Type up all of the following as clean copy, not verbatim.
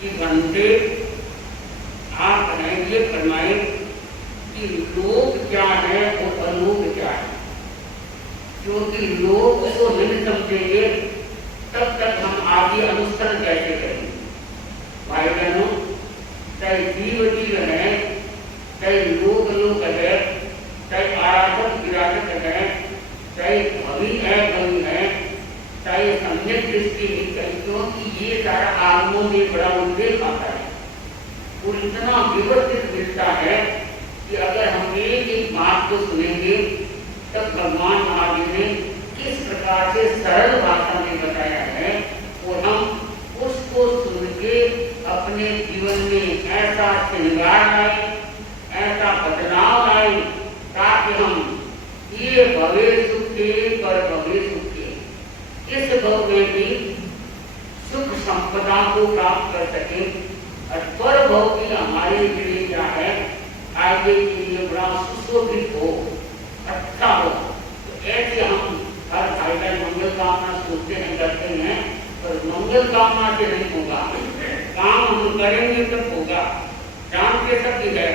कि बनते आप ये फरमाए कि लोक क्या है और अलोक क्या है। क्योंकि लोक को नहीं समझेंगे तब तक हम आगे अनुसरण कैसे करेंगे। भाई बहनों, चाहे जीव जीव है, चाहे लोक लोक है, चाहे आराधक विराजक है, चाहे भवि है भवि है, चाहे सम्यक दृष्टि है, क्योंकि ये सारा आगमों में बड़ा उल्लेख आता है और इतना विवर्तित मिलता है कि अगर हम एक बात को सुनेंगे तब भगवान महावीर ने किस प्रकार से सरल भाषा में बताया है और हम उसको सुन के अपने जीवन में ऐसा श्रृंगार लाए, ऐसा बदलाव लाए, ताकि हम ये भवे सुखे पर भवे सुखे इस भव में भी सुख संपदा को प्राप्त कर सके। पर भव की हमारे लिए क्या है, आगे के लिए बड़ा सुशोभित हो, अच्छा हो। तो ऐसे हम हर भाई का मंगल कामना सोचते हैं, करते हैं, पर मंगल कामना से नहीं होगा। काम हम करेंगे तब होगा। जानते सब है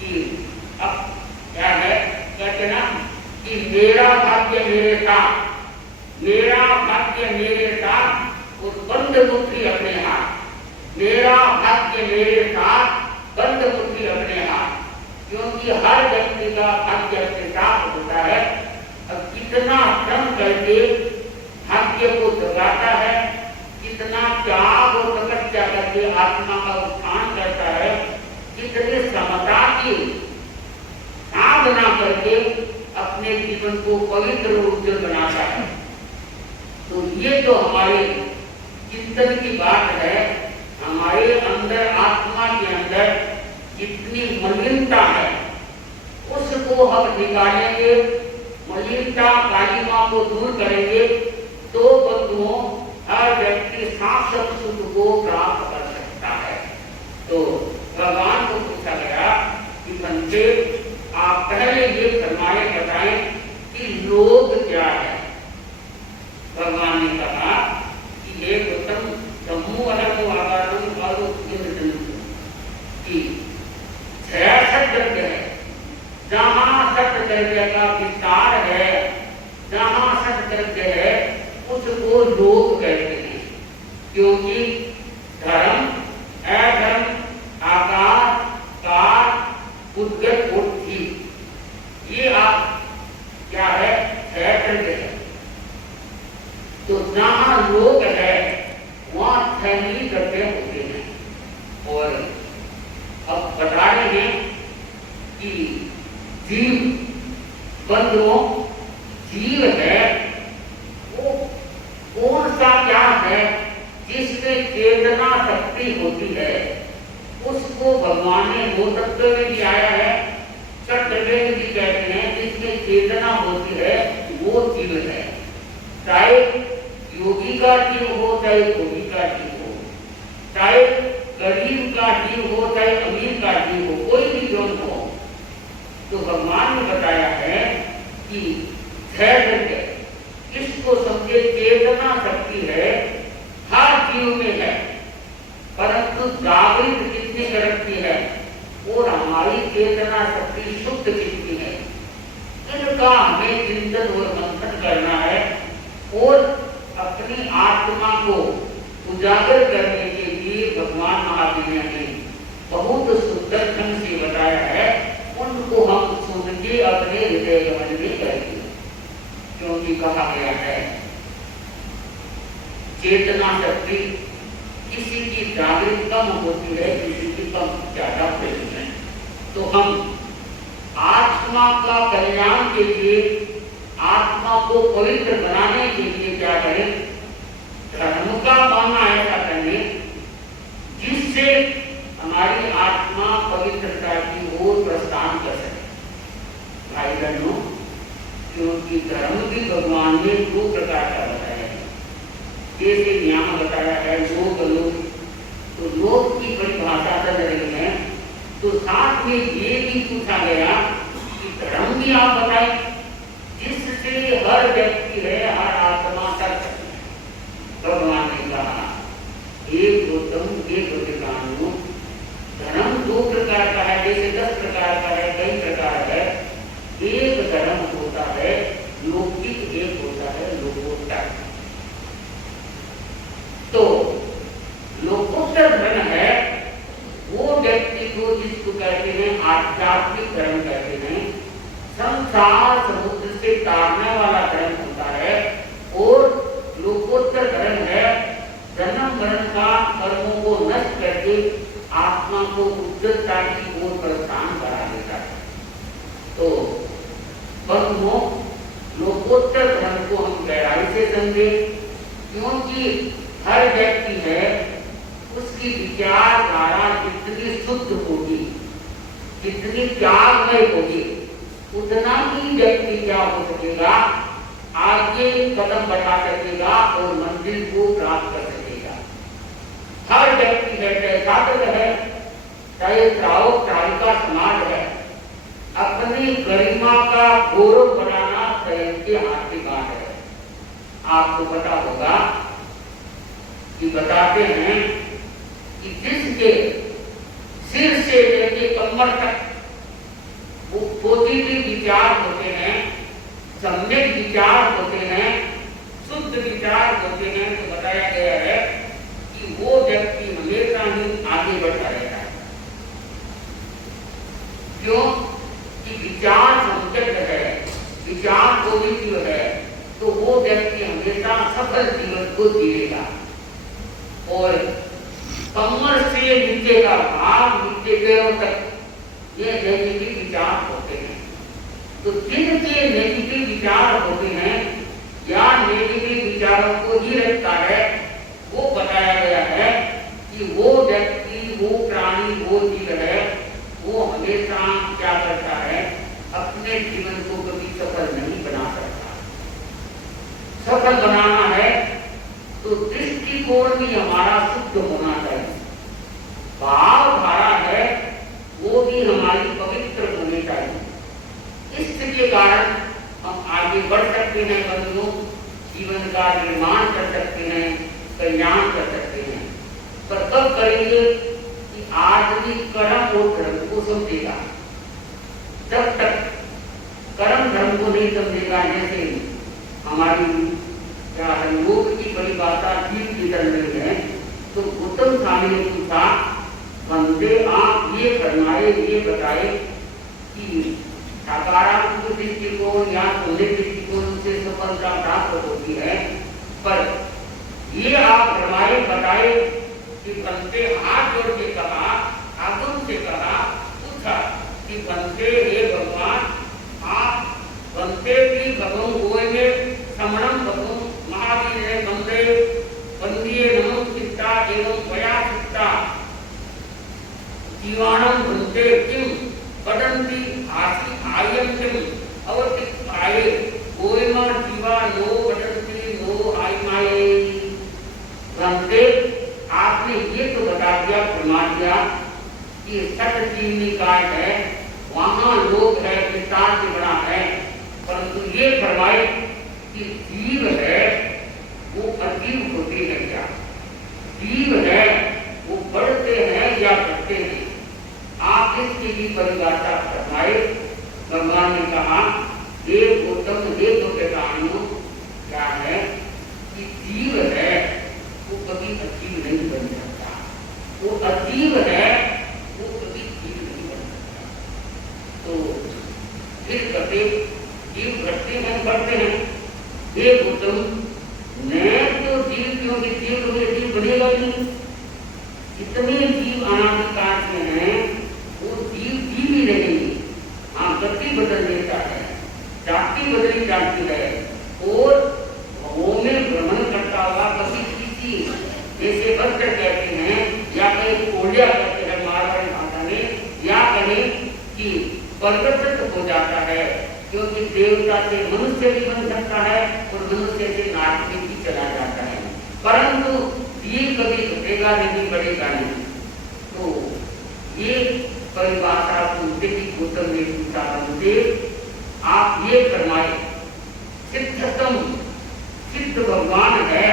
कि अब क्या है, कहते ना कि मेरा भाग्य मेरे साथ, मेरा भाग्य मेरे साथ और बंद मुट्ठी अपने हाथ। मेरा भाग्य मेरे साथ, बंद मुट्ठी अपने हाथ। क्योंकि हर व्यक्ति का भाग्य अपने साथ होता है। अब कितना श्रम करके भाग्य को जगाता है, कितना त्याग और तपस्या करके आत्मा का उत्थान करता है, कितने समता की साधना करके अपने जीवन को पवित्र और उज्जवल बनाता है। तो ये जो हमारे चिंतन की बात है, हमारे अंदर आत्मा के अंदर जितनी मलिनता है उसको हम निकालेंगे, मलिनता कालिमा को दूर करेंगे तो बंधुओं हर व्यक्ति शाश्वत सुख को प्राप्त कर सकता है। तो भगवान को पूछा गया कि बंदे आप पहले ये फरमाए बताएं कि लोक क्या है। भगवान ने कहा कि ये गौतम समूह अलग आगातम और कि 66 द्रव्य है, जहाँ सत द्रव्य का विस्तार है, जहाँ सत द्रव्य है उसको लोक कहते हैं। क्योंकि धर्म, अधर्म, आकार, काल, उद्गत, उठी, ये आप क्या है, 6 द्रव्य है। तो जहाँ लोक है वहाँ 6 ही द्रव्य होते हैं। और अब बता रहे हैं कि जीव, बंधुओं, जीव है वो कौन सा क्या है जिसमें चेतना शक्ति होती है, उसको भगवान ने 2 तत्व में दिखाया है। सत्यवेद भी कहते हैं जिसमें चेतना होती है वो जीव है। चाहे योगी का जीव हो, चाहे भोगी का जीव हो, चाहे गरीब का जीव हो, चाहे अमीर का जीव हो, कोई भी जीवन हो। तो भगवान ने बताया है कि 6 द्रव्य, इसको समझे चेतना शक्ति है, हर जीव में है, परंतु जागृत कितनी रखती है और हमारी चेतना शक्ति शुद्ध कितनी है, इनका हमें चिंतन और मंथन करना है और अपनी आत्मा को उजागर करने के लिए भगवान महावीर ने बहुत सुंदर ढंग से बताया है। उनको हम सुन के अपने हृदय गमन में करेंगे। क्योंकि कहा गया है चेतना शक्ति किसी की जागृत कम होती है, किसी की कम ज्यादा होती है। तो हम आत्मा का कल्याण के लिए, आत्मा को पवित्र बनाने के लिए क्या करें, धर्म का पाना ऐसा करें जिससे हमारी आत्मा पवित्रता की ओर प्रस्थान कर सके। भाई बहनों, क्योंकि धर्म भी भगवान ने 2 प्रकार का बताया है। जैसे नियम बताया है लोक लोक, तो लोक की परिभाषा कर रही है, तो साथ में ये भी पूछा गया कि धर्म भी आप बताएं जिससे हर व्यक्ति है, हर आत्मा कर सकते हैं। भगवान ने कहा एक गौतम, एक जिसको कहते हैं आध्यात्मिक धर्म कहते हैं, संसार समुद्र से तारने वाला धर्म होता है, और लोकोत्तर धर्म है जन्म मरण का कर्मों को नष्ट करके आत्मा को उच्चता की ओर प्रस्थान करा देता है। तो बंधुओं, लोकोत्तर धर्म को हम गहराई से समझे, क्योंकि हर व्यक्ति है उसकी विचारधारा जितनी शुद्ध होगी, जितनी त्यागमय होगी, उतना ही व्यक्ति क्या हो सकेगा, आगे कदम बढ़ा सकेगा और मंजिल को प्राप्त कर सकेगा। हर व्यक्ति है, चाहे छात्र है, चाहे श्रावक श्राविका समाज है, अपनी गरिमा का गौरव बढ़ाना स्वयं के हाथ की बात है। आपको पता होगा कि बताते हैं कि जिसके सिर से लेके कमर तक वो पॉजिटिव विचार होते हैं, सम्यक विचार होते हैं, शुद्ध विचार होते हैं, तो बताया गया है कि वो व्यक्ति हमेशा ही आगे बढ़ता रहता है। क्यों? कि विचार संकट है, विचार पॉजिटिव है, तो वो व्यक्ति हमेशा सफल जीवन को जिएगा। और कमर से नीचे का भाग, नीचे पैरों तक, ये नेगेटिव विचार होते हैं। तो जिनके नेगेटिव विचार होते हैं या नेगेटिव विचारों को ही रखता है, वो बताया गया है कि वो व्यक्ति, वो प्राणी, वो जीव है, वो हमेशा क्या करता है, अपने जीवन को कभी सफल नहीं बना सकता। सफल बनाना है तो दृष्टिकोण भी हमारा शुद्ध होना चाहिए, भावधारा है वो भी हमारी पवित्र होनी चाहिए। इसके कारण हम आगे बढ़ सकते हैं, बंधुओं, जीवन का निर्माण कर सकते हैं, कल्याण कर सकते हैं। पर कब करेंगे कि आदमी कर्म और धर्म को समझेगा। जब तक कर्म धर्म को नहीं समझेगा, जैसे हमारी क्या है, योग की परिभाषा जीव की तरह नहीं है, तो गौतम स्वामी ने पूछा, बंदे आप ये फरमाए, ये बताए कि सकारात्मक दृष्टिकोण या सुंदर दृष्टिकोण से सफलता प्राप्त होती है, पर ये आप फरमाए बताए कि बंदे हाथ जोड़ के कहा, आगुन से कहा, पूछा कि बंदे हे भगवान, आप बंदे की भगवान गोए में समणम भगवान महावीर है, बंदे बंदिये नमो चित्ता एवं वया चित्ता जीवाणम बंदे किम पठन्ति आसी आयम किम अवतिक आये गोयमा जीवा नो पठन्ति नो आयमाये। बंदे, आपने ये तो बता दिया, फरमा दिया कि सठ जीवनी काल है, वहां लोग है, विस्तार से बड़ा है, परंतु ये फरमाए कि जीव है वो अजीब होते हैं क्या? जीव है वो बढ़ते हैं या घटते हैं? आप इसकी भी परिभाषा फरमाए। भगवान ने कहा, हे गौतम, हे गौतम, क्या है कि जीव है वो कभी अजीब नहीं बन सकता, वो अजीब है वो कभी जीव नहीं बन सकता। तो फिर कहते जीव घटते हैं, बढ़ते हैं। हे गौतम, मैं तो जीव, क्योंकि जीव में जीव बनेगा नहीं, इतने जीव अनादिकाल से हैं, वो जीव जीव ही रहेंगे। हाँ, गति बदल देता है, जाति बदली जाती है, और वो में भ्रमण करता हुआ कभी किसी, जैसे वस्त्र कहते हैं या कहीं कोलिया कहते हैं मारवाड़ी भाषा में, या कहें कि परिवर्तित हो जाता है, क्योंकि देवता से मनुष्य भी बन सकता है और मनुष्य से नाग में भी चला जाता है, परंतु जीव कभी घटेगा नहीं, बढ़ेगा नहीं। तो ये परिभाषा सुनते ही गौतम ने पूछा, बनते आप ये फरमाए, सिद्धतम, सिद्ध भगवान है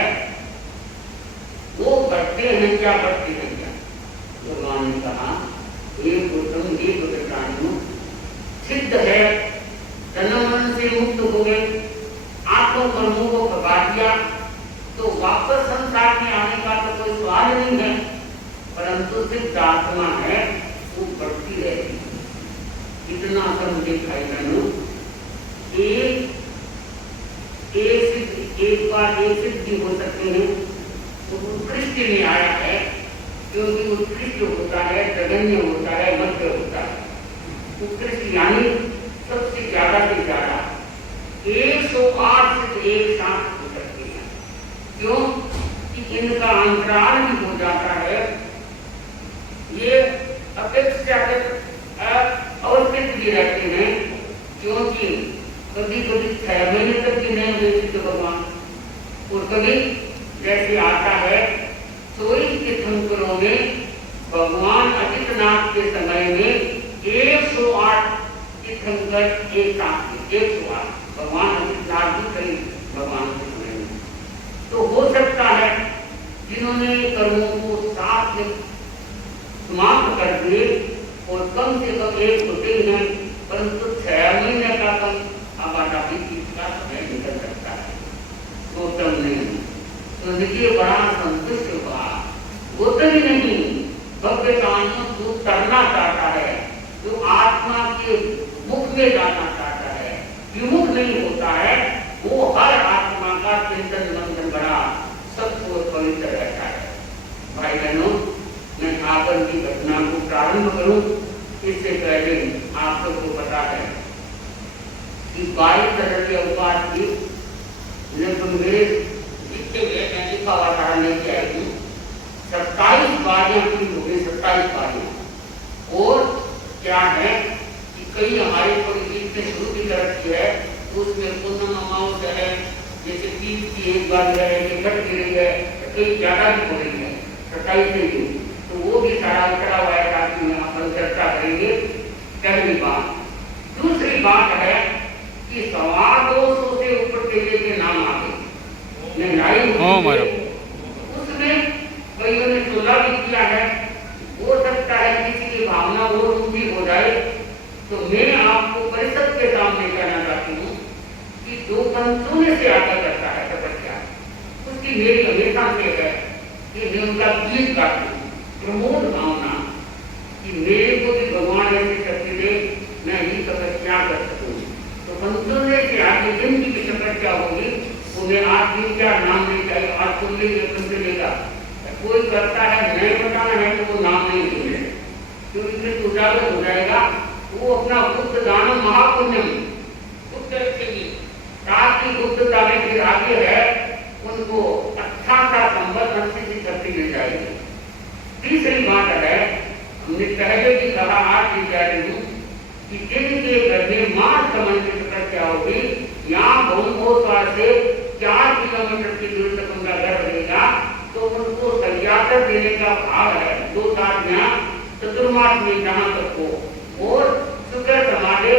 वो बढ़ते हैं क्या, बढ़ते हैं क्या? भगवान ने कहा, हे गौतम, हे गौतम, सिद्ध है, जन्म से मुक्त हो गए, आत्म कर्मों को भगा दिया, तो वापस संसार में आने का तो कोई सवाल नहीं है, परंतु सिद्ध आत्मा है वो इतना समझे भाई बहनों, एक बार एक सिद्धि हो सकते हैं तो उत्कृष्ट में आया है, क्योंकि उत्कृष्ट होता है, जगन्य होता है, मध्य होता है। उत्कृष्ट यानी सबसे ज्यादा से ज्यादा 108 सिद्ध एक साथ हो सकते हैं। क्यों कि इनका अंतराल भी हो जाता है, ये अपेक्षाकृत अवस्थित भी रहते हैं, क्योंकि कभी कभी 6 महीने तक भी नहीं हुए सिद्ध भगवान, और कभी जैसे आता है 24 तीर्थंकरों में भगवान आदित्यनाथ के समय में 108 तीर्थंकर एक साथ थे, 108 भगवान आदित्यनाथ भी कई भगवान के समय में। तो हो सकता है जिन्होंने कर्मों को साथ में समाप्त कर दिए और कम से कम एक होते ही हैं, परंतु 6 महीने का कम आबादा भी इसका समय निकल सकता है, गौतम ने। तो देखिए बड़ा संतुष्ट हुआ, गौतम ही नहीं भव्य कानून जो करना चाहता है, जो आत्मा के मुख में जाना चाहता है, विमुख नहीं होता है, वो हर आत्मा का चिंतन मंथन बड़ा सत्य और पवित्र रहता है। भाई बहनों, मैं आकर की घटना को प्रारंभ करूं इससे पहले आप सबको पता है कि 22 तरह के अवकाश की मेरे जितने मैं लिखा हुआ था लेके आई हूँ, 27 बारियां पूरी हो गई, 27 बारियां। और क्या है कि कई हमारे परिजीत ने शुरू की तरफ की है, उसमें पूर्णम अमावस्या है, जैसे 30 की एक बार है, घट गिरी है, कई ज्यादा भी हो रही है 27 से भी, तो वो भी सारा उतरा हुआ है, ताकि यहाँ पर चर्चा करेंगे। पहली बात। दूसरी बात है कि 250 से ऊपर देवी के नाम आ गए, उसमें कईयों ने 16 भी किया है। हो सकता है किसी की भावना और ऊंची हो जाए, तो मैं आपको परिषद के सामने कहना चाहती हूँ कि जो पंचों से आगे करता है तपस्या, उसकी मेरी हमेशा से है कि मैं उनका गीत गाती हूँ, प्रमोद भावना कि मेरे को भी भगवान ऐसी शक्ति दे, मैं ही तपस्या कर सकूँ। तो पंचों से आगे जिनकी भी तपस्या होगी, उन्हें आज भी क्या नाम नहीं चाहिए, आज सुन लीजिए पंच लेगा। कोई करता है नहीं बताना है तो वो नाम नहीं देंगे, क्योंकि फिर उजागर हो जाएगा। वो अपना गुप्त दान महापुण्यम गुप्त रखेगी, ताकि गुप्तता में फिर आगे है उनको अच्छा सा संबंध अच्छी सी शक्ति मिल जाएगी। तीसरी बात है, हमने पहले भी कहा, आज भी कह रही हूँ कि जिनके घर में मां समन्वित तपस्या होगी, यहाँ बहुमोत्वार से 4 किलोमीटर की दूरी तक उनका घर रहेगा, तो उनको सरियाकर देने का भाव है। 2 साधना चतुर्मास में जहाँ तक हो, और शुक्र समाधे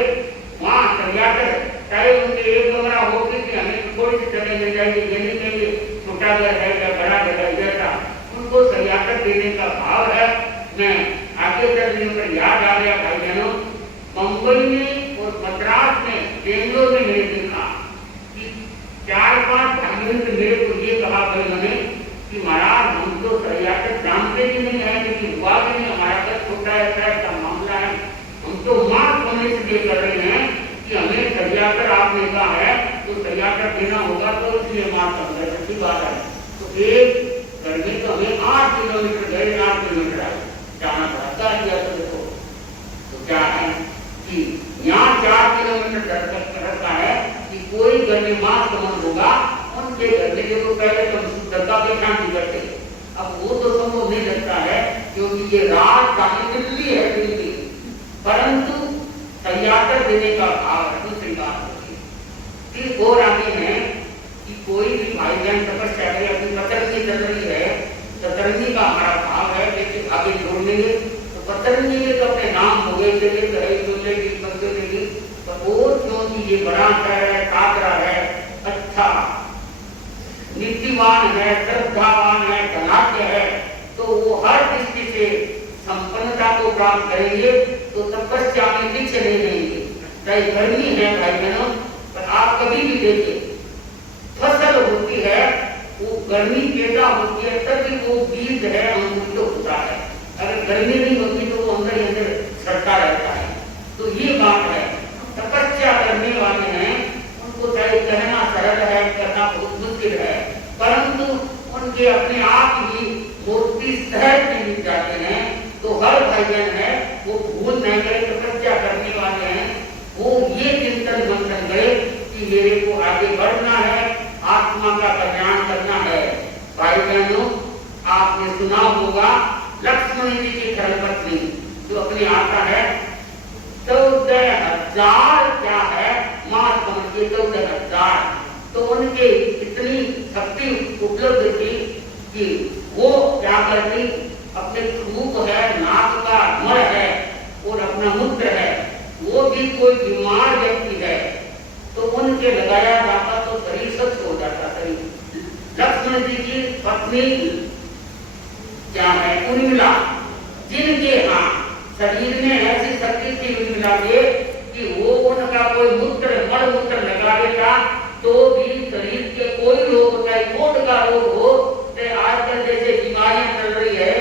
वहाँ सरियाकर, चाहे उनके एक कमरा हो कि हमें थोड़ी सी जगह मिल जाएगी, यानी कहीं छोटा घर है या बड़ा घर है, जैसा उनको सरियाकर देने का भाव है। मैं आगे चलने पर याद आ गया भाई बहनों, मुंबई में और मद्रास में, बेंगलोर में मैंने देखा कि 4-5 भाइयों ने मेरे को ये कहा मैंने कि महाराज हम तो सरियाकर जानते भी नहीं है, लेकिन हुआ भी नहीं, हमारा घर छोटा है, ऐसा मामला है, हम तो मार्ग होने से ये कर रहे हैं कि हमें सरियाकर आपने कहा है तो सरियाकर देना होगा, तो इसलिए मार्ग समझ अच्छी बात है। तो एक घर में तो हमें 8 किलोमीटर गए, 8 किलोमीटर आए जाना पड़ता है। तो क्या है कि यहाँ 4 किलोमीटर रहता है कि कोई घर में मार्ग समझ होगा, उनके घर में जो पहले तो श्रद्धा पे शांति करते, अब वो तो संभव नहीं लगता है, क्योंकि ये राजधानी दिल्ली है, दिल्ली, परंतु सरियाकर देने का भाव है। दूसरी बात होगी, फिर और आगे है कि कोई भी भाई बहन तपस्या करे, अपनी पतरंगी चल रही है, पतरंगी का हमारा भाव है, जैसे आगे जोड़ लेंगे तो पतरंगी में तो अपने नाम हो गए, चले गए, चलेगी, पंचोलेगी, पर और क्योंकि ये बड़ा है, काकरा है, अच्छा नीतिवान है, श्रद्धावान है, धनाढ्य है, तो वो हर दृष्टि से संपन्नता को प्राप्त करेंगे, तो तपस्या में पीछे नहीं रहेंगे। चाहे गर्मी है भाई बहनों, पर आप कभी भी देखिए फसल होती है, वो गर्मी पैदा होती है, तभी वो बीज है अंकुरित होता है। अगर गर्मी नहीं होती तो वो अंदर ही अंदर सड़ता रहता है। तो ये बात ये अपने आप ही मूर्ति सहज में मिल जाते हैं। तो हर भाईजन है वो भूल नहीं गए, तपस्या करने वाले हैं, वो ये चिंतन मंथन गए कि मेरे को आगे बढ़ना है, आत्मा का कल्याण करना है। भाई बहनों, आपने सुना होगा लक्ष्मण जी की धर्मपत्नी जो अपनी आता है 14,000 क्या है मां समझ के 14,000, तो उनके इतनी शक्ति उपलब्ध थी कि वो क्या करती, अपने थूक है, नाक का मर है और अपना मूत्र है, वो भी कोई बीमार व्यक्ति है तो उनके लगाया जाता तो शरीर स्वच्छ हो जाता। शरीर लक्ष्मण जी की पत्नी क्या है उर्मिला, जिनके यहाँ शरीर में ऐसी शक्ति थी उर्मिला के कि वो उनका कोई मूत्र मल मूत्र लगा देता तो भी शरीर के कोई रोग, चाहे कोट का रोग हो, आजकल जैसे बीमारियां चल रही है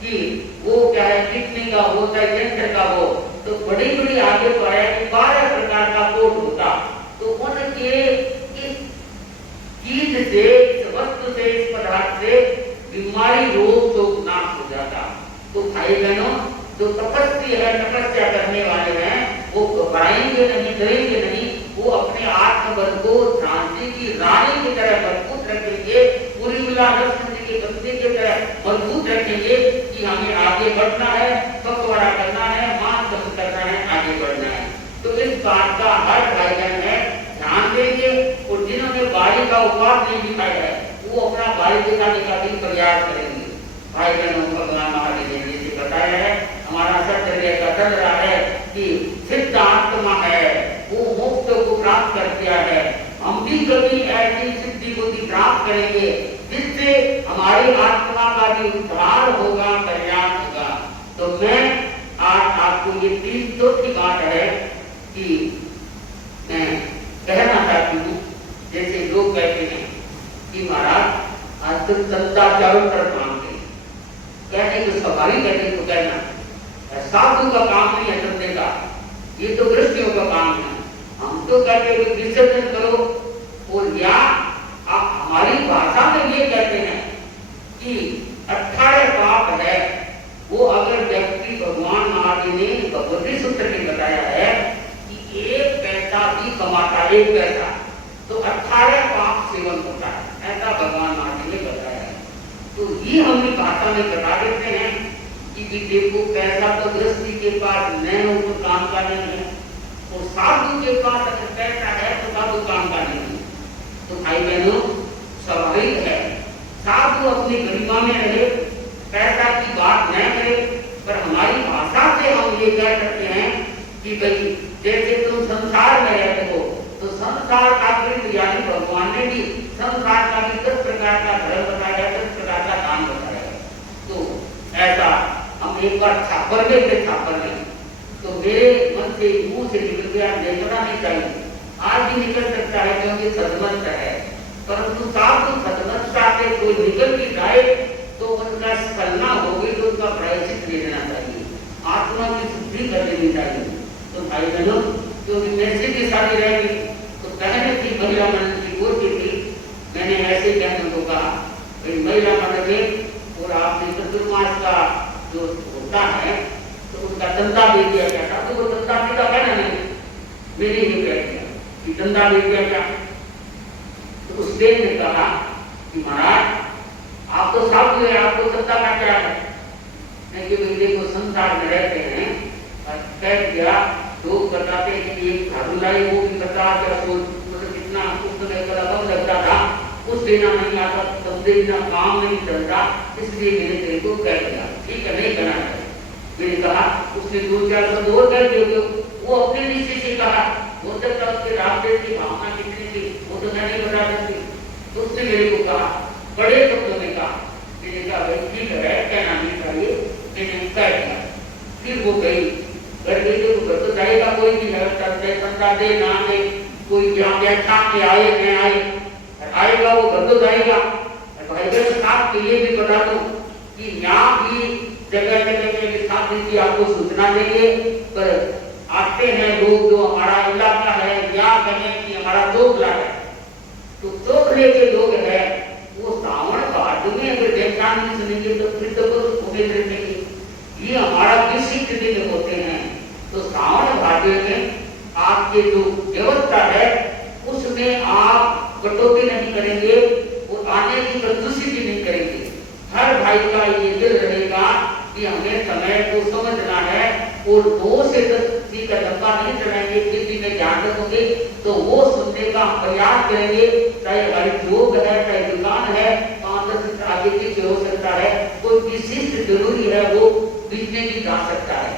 कि वो क्या है किडनी का हो, चाहे कैंसर का हो, तो बड़ी बड़ी आगे पाया कि 12 प्रकार का कोट होता, तो उनके इस चीज से, इस वस्तु से, इस पदार्थ से बीमारी रोग तो नाश हो जाता। तो भाई बहनों, जो तपस्वी है, तपस्या करने वाले हैं, वो घबराएंगे नहीं, डरेंगे नहीं, वो अपने आत्मबल को शांति की रानी की तरह मजबूत रखेंगे, पूरी मिला लक्ष्मण जी के बच्चे की तरह मजबूत रखेंगे कि हमें आगे बढ़ना है, पकवाड़ा करना है, मान सम्मान करना है, आगे बढ़ना है। तो इस बात का हर भाईजन है ध्यान देंगे, और जिन्होंने बाली का उपवास नहीं दिखाया है वो अपना बाली दिखाने का भी प्रयास करेंगे। भाई बहनों, भगवान महावीर ने जैसे बताया है, हमारा सत्य का चल रहा है कि सिद्ध आत्मा है वो मोक्ष को प्राप्त कर दिया है। हम भी कभी ऐसी सिद्धि को प्राप्त करेंगे जिससे हमारी आत्मा का भी उद्धार होगा, कल्याण होगा। तो मैं आज आपको ये 3 चौथी बात है कि मैं कहना चाहती हूँ, जैसे लोग कहते हैं कि महाराज आज तो चलता चारों तरफ मांगते, कहने को स्वाभाविक कहते तो कहना साधु का काम नहीं है चलने का, ये तो दृष्टियों का काम है। हम तो कहते हैं विसर्जन करो, और या आप हमारी भाषा में ये कहते हैं कि 18 पाप है, वो अगर व्यक्ति भगवान महावीर ने भगवती सूत्र में बताया है कि 1 पैसा भी कमाता, 1 पैसा तो 18 पाप सेवन होता है, ऐसा भगवान महावीर ने बताया है। तो ये हम भाषा में बता देते हैं कि देखो पैसा तो दृष्टि के पास नहीं हो तो काम का नहीं है, और साधु के पास अगर पैसा है तो साधु काम का नहीं है। तो भाई बहनों, स्वाभाविक है साधु अपनी गरिमा में रहे, पैसा की बात न करे, पर हमारी भाषा से हम ये कह सकते हैं कि भाई जैसे तुम संसार में रहते हो तो संसार का यानी भगवान ने भी संसार का भी 10 प्रकार का धर्म बताया, 10 प्रकार का काम बताया। तो ऐसा हम एक बार छापर गए थे, छापर में तो मेरे मन से मुंह से निकल गया, देखना नहीं चाहिए, आज भी निकल सकता है क्योंकि सदमंत है, परंतु साधु सदमंता से कोई निकल भी जाए तो उनका स्खलना होगी तो उनका प्रायश्चित ले लेना चाहिए, आत्मा की शुद्धि कर लेनी चाहिए। तो भाई बहनों, क्योंकि मेरे की शादी रहेगी तो कहने की महिला मंडल की ओर की थी, मैंने ऐसे कहने को कहा महिला मंडल में और आपने चतुर्मास का जो होता है तो उसका चंदा दे दिया गया था, तो वो चंदा पीता कहना नहीं, मेरी ही कह दिया कि चंदा दे दिया क्या। तो उस देव ने कहा कि महाराज आप तो साधु है, आपको चंदा का क्या है, नहीं कि देखो संसार में रहते हैं, कह दिया लोग बताते हैं कि एक झाड़ू लाई वो भी 50 या 100 मतलब कितना उस समय कदम लगता था, उस देना नहीं आता, तब देना काम नहीं चलता, इसलिए मैंने तेरे को कह दिया, ठीक है नहीं करना है। मैंने कहा उसने 2-4 शब्द और कह दिए, वो अपने नीचे से कहा, हो सकता उसके रामदेव की भावना कितनी थी वो तो मैं नहीं बता सकती। तो उसने मेरे को कहा, बड़े शब्दों में कहा, मैंने कहा भाई ठीक है कहना नहीं चाहिए, मैंने कह दिया। फिर वो गई, घर गई तो घर तो जाएगा कोई भी है, चलते संता दे ना दे, कोई यहाँ व्याख्या में आए न आए, आएगा वो घर तो जाएगा। भाई बहन साहब के लिए भी बता दूं कि यहाँ भी जगह जगह के साथ की आपको सूचना देंगे, पर आते हैं लोग जो हमारा इलाका है या कहें कि हमारा 2 इलाका है, तो 2 के लोग हैं वो सावन का बाद में अगर व्याख्यान नहीं सुनेंगे तो फिर तो उन्हें रहेंगे। ये हमारा विशिष्ट दिन होते हैं। तो श्रावण भाद्र में आपके जो व्यवस्था है उसमें आप कटौती नहीं करेंगे और आने की कंजूसी भी नहीं करेंगे। हर भाई का ये दिल रहेगा कि हमें समय को समझना है और 2 से 10 का लंबा नहीं चलाएंगे। किसी में ज्ञान रखोगे तो वो सुनने का प्रयास करेंगे, चाहे हमारी जोग है, चाहे दुकान है, 5-10 आगे पीछे हो सकता है, कोई विशिष्ट जरूरी है वो बीच में भी जा सकता है।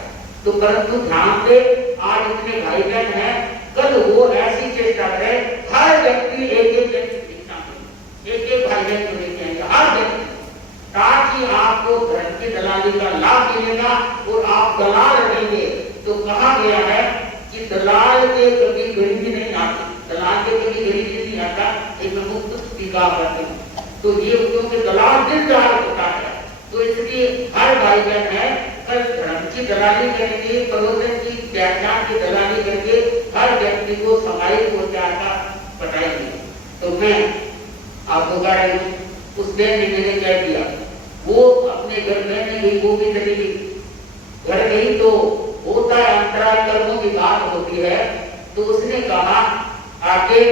तो परंतु ध्यान से आज इतने भाई बहन है, कल वो ऐसी चेष्टा करे हर व्यक्ति एक भाई बहन को लेके आएंगे, हर व्यक्ति, ताकि आपको धर्म की दलाली का लाभ मिलेगा और आप दलाल रहेंगे। तो कहा गया है कि दलाल के कभी गरीबी नहीं आती, दलाल के कभी गरीबी नहीं आता, एक मुक्त टीका करते हैं। तो ये क्योंकि दलाल दिलदार होता है, तो इसलिए हर भाई बहन है कल धर्म की दलाली करेंगे, प्रवचन की व्याख्यान की दलाली करके हर व्यक्ति को समाज को क्या बताएंगे। तो मैं आपको कह रही हूँ, उस दिन ने मैंने क्या किया, वो अपने घर में नहीं गई, वो भी चली गई। घर गई तो होता है अंतराल कर्मों की बात होती है, तो उसने कहा आके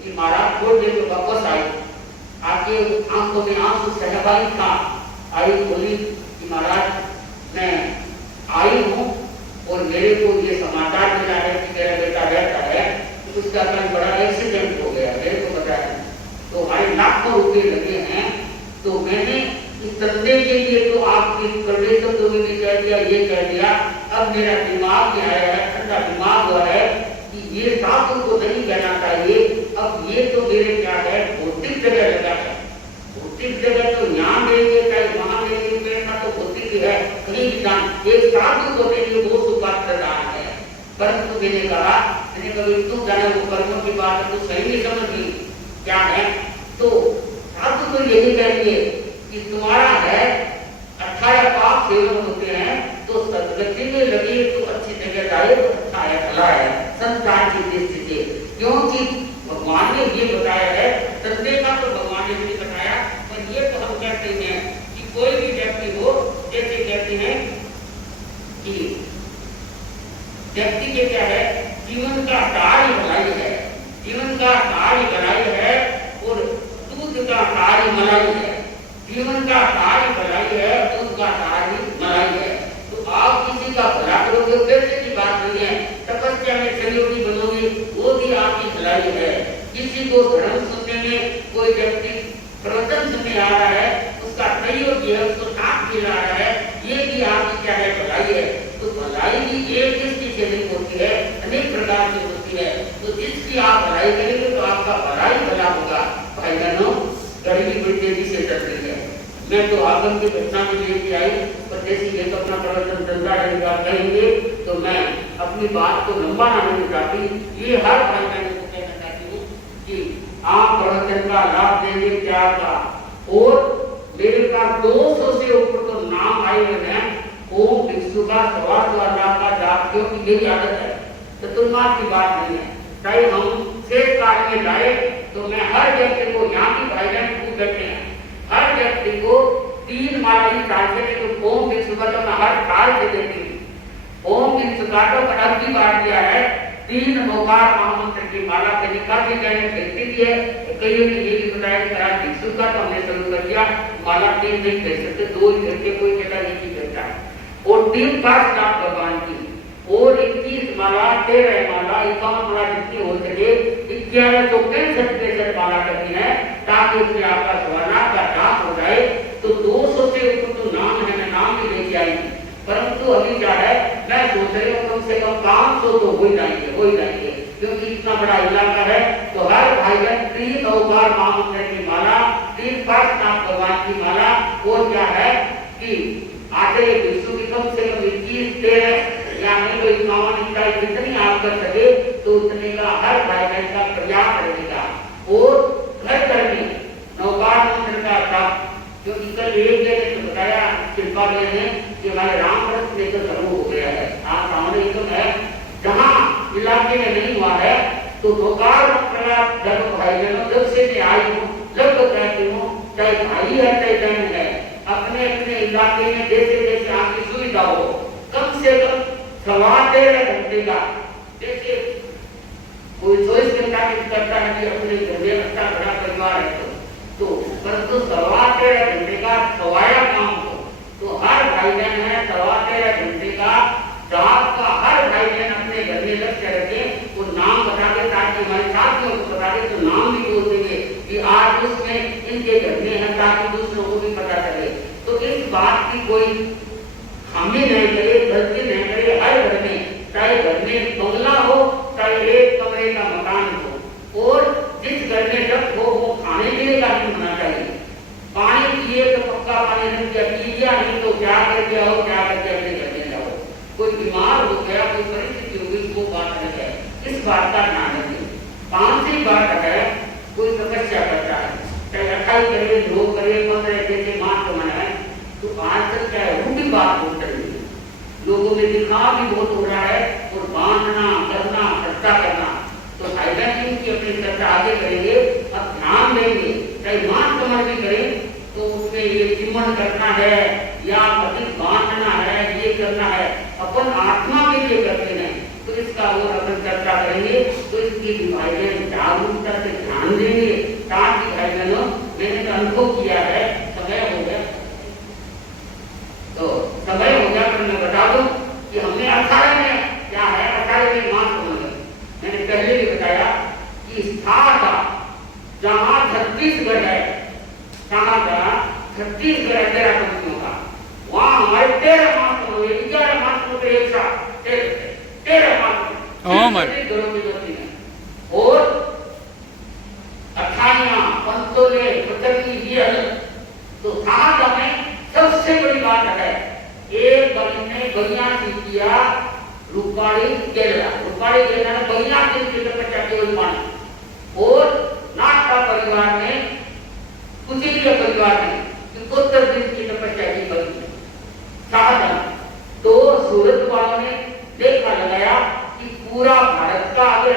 कि महाराज थोड़ी देर वापस आई, आके आंखों में आंसू सहभागी था, आई बोली कि महाराज मैं आई हूँ और मेरे को ये समाचार मिला है कि मेरा बेटा रहता है, तो उसका कल बड़ा एक्सीडेंट हो गया, मेरे को पता है, तो हमारे लाखों रुपए लगे हैं। तो मैंने इस धंधे के लिए तो आपकी कंडीशन तो मैंने कह दिया, ये कह दिया, अब मेरा दिमाग में आया है, ठंडा दिमाग हुआ है कि ये साधु को नहीं कहना चाहिए। अब ये तो मेरे क्या है, भौतिक जगह लगा है, भौतिक जगह तो यहाँ मिलेंगे चाहे वहां मिलेंगे, मेरा तो भौतिक है, कहीं भी जान एक साधु को मेरे वो सुपात कर रहा है। परंतु मैंने कहा, मैंने कभी तुम जाने वो कर्मों की बात है तो सही नहीं समझी क्या है, तो साधु तो यही कहेंगे कि तुम्हारा है 18 पाप सेवन होते हैं, तो सदगति में लगे तो अच्छी जगह जाए तो अच्छा है, भला है संसार की दृष्टि से। क्योंकि भगवान ने ये बताया है, संदेह का तो भगवान ने नहीं बताया, पर ये तो हम कहते हैं कि कोई भी व्यक्ति हो, जैसे कहते हैं कि व्यक्ति के क्या है, जीवन का कार्य भलाई है, जीवन का कार्य भलाई है और दूध का कार्य मलाई है। जीवन का कार्य भलाई है, दूध का कार्य मलाई है। तो आप किसी का भला करोगे, पैसे की बात नहीं है, तपस्या में सहयोगी बनोगे, वो भी आपकी भलाई है। किसी को धर्म सुनने में कोई व्यक्ति प्रवचन सुनने आ रहा है, उसका सहयोगी है, उसको साथ मिला रहा है, ये भी आपकी क्या है, भलाई है। तो भलाई भी एक किसी से नहीं होती है, अनेक प्रकार की होती है। तो जिसकी आप भलाई करेंगे तो आपका भलाई भला होगा। भाई बहनों, गरीबी बड़ी तेजी से चल रही है। मैं तो आगम की घटना में लेके आई, पर जैसे ये तो अपना प्रवचन चलता रहेगा कहेंगे, तो मैं अपनी बात को लंबाना नहीं चाहती। ये हर भाई बहन को कहना चाहती हूँ कि आप प्रवचन का लाभ देंगे क्या का, और मेरे पास 200 से ऊपर तो नाम आए हुए हैं। ओम भिक्षु का 125,000 का जाप, क्योंकि मेरी आदत है, चतुर्मास की बात नहीं है। चाहे हम शेष काल में जाए तो मैं हर व्यक्ति को, यहाँ की भाई बहन पूछ करते हैं, हर व्यक्ति को 3 माला ही डालते हैं। तो ओम भिक्षु का तो मैं हर काल से देती हूँ। ओम भिक्षु का तो अब की बात किया है, 3 मोकार महामंत्र की माला के निकाल के मैंने भेजती दी है। कईयों ने ये भी बताया कि करा भिक्षु का तो हमने शुरू कर दिया, माला 3 नहीं भेज सकते, 2 ही करके कोई कहता नहीं भेजता है। और 3 पास नाम भगवान की, और 21 माला, 13 माला, 51 माला जितनी हो सके, 11 तो 65 माला करनी है, ताकि उसमें आपका स्वर्णा का जाप हो जाए। तो 200 से ऊपर तो नाम है, मैं नाम भी लेके आई, परंतु अभी क्या है, मैं सोच रही हूँ कम से कम 500 तो हो ही जाएंगे, क्योंकि इतना बड़ा इलाका है। तो हर भाई बहन 3 अवतार महामंत्र की माला, 3 पास नाम भगवान की माला, और क्या है कि आगे विश्व की कम से कम 21-13 या नहीं कोई 51 जितनी आप कर सके तो उतने का हर भाई बहन का प्रयास रहेगा। और घर में नौकार मंत्र का था, क्योंकि कल एक जगह ने बताया कृपा ने कि हमारे रामभक्त ने तो धर्म हो गया है, आप सामने एकदम है, जहाँ इलाके में नहीं हुआ है तो नौकार मंत्र का धर्म भाई बहनों जब से मैं आई हूँ, जब कहती हूँ, चाहे भाई है चाहे बहन है, अपने अपने इलाके में जैसे जैसे आपकी सुविधा हो, कम से कम 13.5 घंटे का, जैसे कोई 24 घंटा की करता है कि अपने घर में अच्छा बड़ा परिवार है तो परंतु 13.5 घंटे का सवाया काम हो, तो हर भाई बहन है 13.5 घंटे का रात का हर भाई बहन अपने घर में लक्ष्य रखे, वो नाम बता के, ताकि हमारे साथियों को बता दे, तो नाम भी बोल देंगे कि आज उसमें इनके घर में है, ताकि दूसरों को भी पता चले। तो इस बात की कोई खामी नहीं करे, गलती नहीं करे। हर घर में, चाहे घर में बंगला हो चाहे एक कमरे का मकान हो, और जिस घर में जब हो वो खाने पीने का भी होना चाहिए। पानी पिए तो पक्का पानी नहीं पिया, पीजिए नहीं तो क्या करके आओ, क्या करके अपने घर में जाओ। कोई बीमार हो गया, कोई परिस्थिति हो गई, वो बात नहीं है, इस बात का ध्यान रखिए। 5वीं बात है, कोई तपस्या करता है, चाहे 28 करे, 2 करे, 15 जैसे मार्च मनाए, तो आजकल क्या है, वो भी बात बहुत चल रही है, लोगों में दिखावा भी बहुत हो रहा है, और बांटना करना खर्चा करना। तो साइलेंसिंग की अपनी चर्चा आगे करेंगे। अब ध्यान देंगे, चाहे मार्च समझ भी करें तो उसमें ये चिमन करना है या अधिक बांटना है, ये करना है, अपन आत्मा के लिए करते हैं, तो इसका और अपन चर्चा करेंगे। तो इसकी भाई बहन जागरूकता से ध्यान देंगे, ताकि भाई बहनों, मैंने तो अनुभव किया है, समय हो गया, तो समय हो गया, तो मैं बता दूं कि हमने 18 में क्या है, 18 में मार्च समझ, मैंने पहले भी बताया कि स्थान का जहां छत्तीसगढ़ है, कहाँ का छत्तीसगढ़ है 13 कंपनियों का, वहां हमारे 13 मार्च हो गए, 11 मार्च को एक साथ 13 मार्च घरों की गलती है, और 28 पंतोले 25 ये अलग। तो साथ हमें सबसे बड़ी बात है, एक बड़ी ने बलिया से किया रुपाड़ी केरला ने बलिया से तपस्या केवल मानी, और नाटका परिवार ने, कुचिलिया परिवार ने 71 दिन की तपस्या की बली साधन। तो सूरत वालों ने देखा लगाया कि पूरा भारत का अगर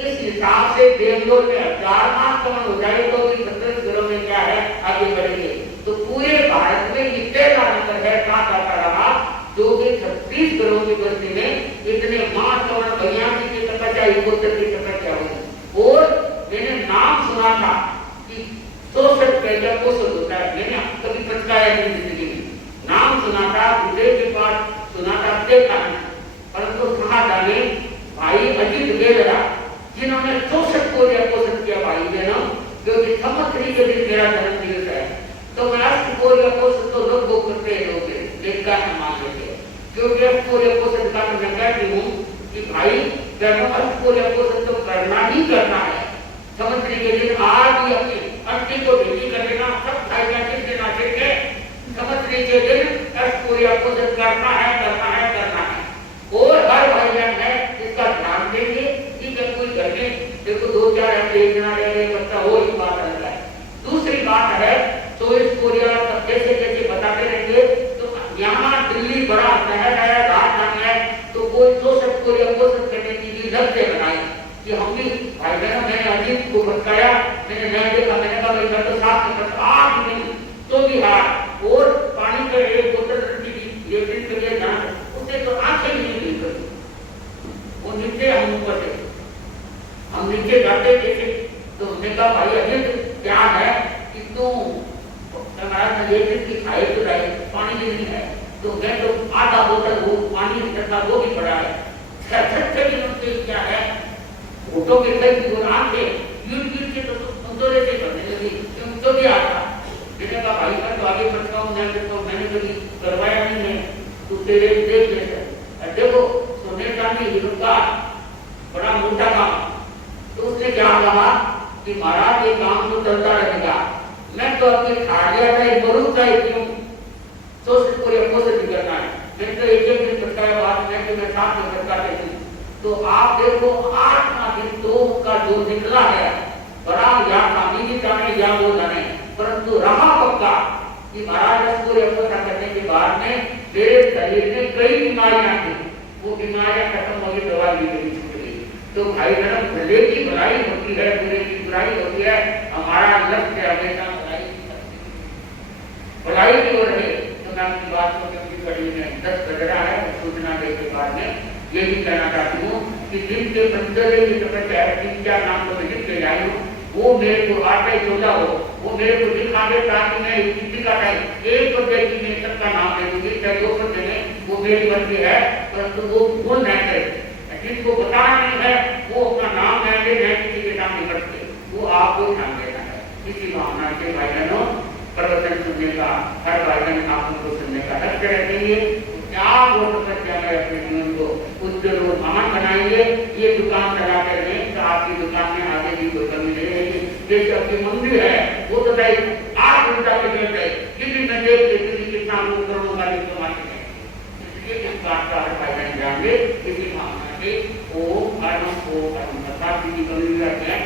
इस हिसाब से बेंगलोर में 1000 मार्च कमन हो जाए तो भी 37 में क्या है आगे बढ़ेंगे। तो पूरे भारत में ये पहला नंबर है, कहाँ जाता रहा, जो कि 36 घरों की बस्ती में इतने मार्च कमन 82 की तपस्या, 71 की तपस्या हुई। और मैंने नाम सुना था कि 64 पहले पोषण होता है, मैंने कभी पचकाया नहीं जिंदगी में, नाम सुना था, विजय के पास सुना था, देखा नहीं, परंतु कहा जाने भाई अजीत गेलरा जिन्होंने 64 को पोषण किया भाई बहनों, क्योंकि समर्थी के दिन मेरा जन्मदिवस है, तो मैं अष्टकोर्य पोषण तो लोग वो करते हैं, लोग देखा है मान लेते हैं, क्योंकि अष्टकोर्य पोषण का मैं कहती हूँ कि भाई अष्टकोर्य पोषण तो करना ही करना है। समर्थी के दिन आज ही अपनी अस्थि को भेजी कर देना, सब खाएगा किस दिन आखिर के समर्थी के दिन अष्टकोर्य पोषण करना है, करना है, करना है। और हर भाई बहन है इसका ध्यान देंगे कि जब कोई घर में देखो 2-4 एक जना रहे बच्चा हो, ही बात अलग है। दूसरी बात है, तो इस कोरिया जैसे जैसे बताते रहेंगे, तो यहाँ दिल्ली बड़ा शहर है, राजधानी है, तो कोई 64 कोरिया पोषण करने की भी लक्ष्य बनाई कि हम भी भाई बहनों, मैंने अजीत को भटकाया, मैंने नहीं देखा, मैंने कहा भाई घर तो साथ में 8 दिन तो भी हार, और पानी का एक बोतल लेकिन के लिए जान उससे तो आंखें भी नहीं निकलती, वो नीचे हम ऊपर थे, हम नीचे जाते देखे, तो हमने कहा भाई अजीत क्या है कि तू हमारा की खाए तो रहे, पानी भी नहीं है, तो मैं तो आधा बोतल वो पानी रखा, वो भी पड़ा है, 6 दिनों से क्या है, फोटो के कई वो आंखें यूट्यूब के तो अंदर से करने लगी, तो भी आता, मैंने कहा भाई मैं तो आगे बढ़ता हूँ, मैंने कभी करवाया नहीं है, तू तेरे देख लेते, देखो सोने चांदी हीरो का बड़ा मोटा काम, तो उसने क्या कहा कि महाराज ये काम तो चलता रहेगा, मैं तो अपने खा गया था, मरूद का क्यों सोच पूरे पोषण करना है, मैंने तो एक दिन बताया बात में कि मैं साथ में बताते थे। तो आप देखो 8वां दिन तो का जो निकला है, बड़ा या कामी भी जाने या वो जाने, परंतु रहा पक्का कि महाराज पूरे पोषण करने के बाद में मेरे शरीर में कई बीमारियां थी, वो बीमारियां खत्म हो गई, दवा भी मेरी छूट गई। तो भाई बहन, भले की भलाई होती है, बुरे की बुराई होती है, हमारा लक्ष्य हमेशा भलाई भलाई भी हो रही है। तो मैं आपकी बात को क्योंकि कड़ी में 10 बज रहा है, सूचना देने के बाद में ये भी कहना चाहती हूँ कि जिनके बंदरे की तबियत है, 3-4 नाम को लिख के लाई हूँ, वो मेरे को आटे चौदह हो, वो मेरे को दिखा दे ताकि मैं चिट्ठी का टाइम एक तो व्यक्ति में सबका नाम दे दूंगी, चाहे 2 पर देने, वो मेरी मर्जी है, परंतु वो भूल नहीं करे। जिसको बताना नहीं है वो अपना नाम नहीं ले, मैं किसी के नाम नहीं करते, वो आपको ध्यान देना है। इसी भावना के भाई बहनों, प्रवचन सुनने का हर भाई बहन आप उनको सुनने का हक रखेंगे। क्या बोल सकते हैं अपने जीवन को उज्जवल और अमन बनाएंगे। ये दुकान चलाते रहे तो आपकी दुकान में आगे भी कोई कमी नहीं रहेगी। जैसे आपकी मंदिर है वो तो भाई 8 घंटा के चल गए, किसी न देख के किसी कितना लोग करोड़ों का इस्तेमाल करें, इसलिए इस बात का हर भाई बहन जाएंगे। इसी भावना से ओम परम प्रसाद जी की कमी रहते हैं।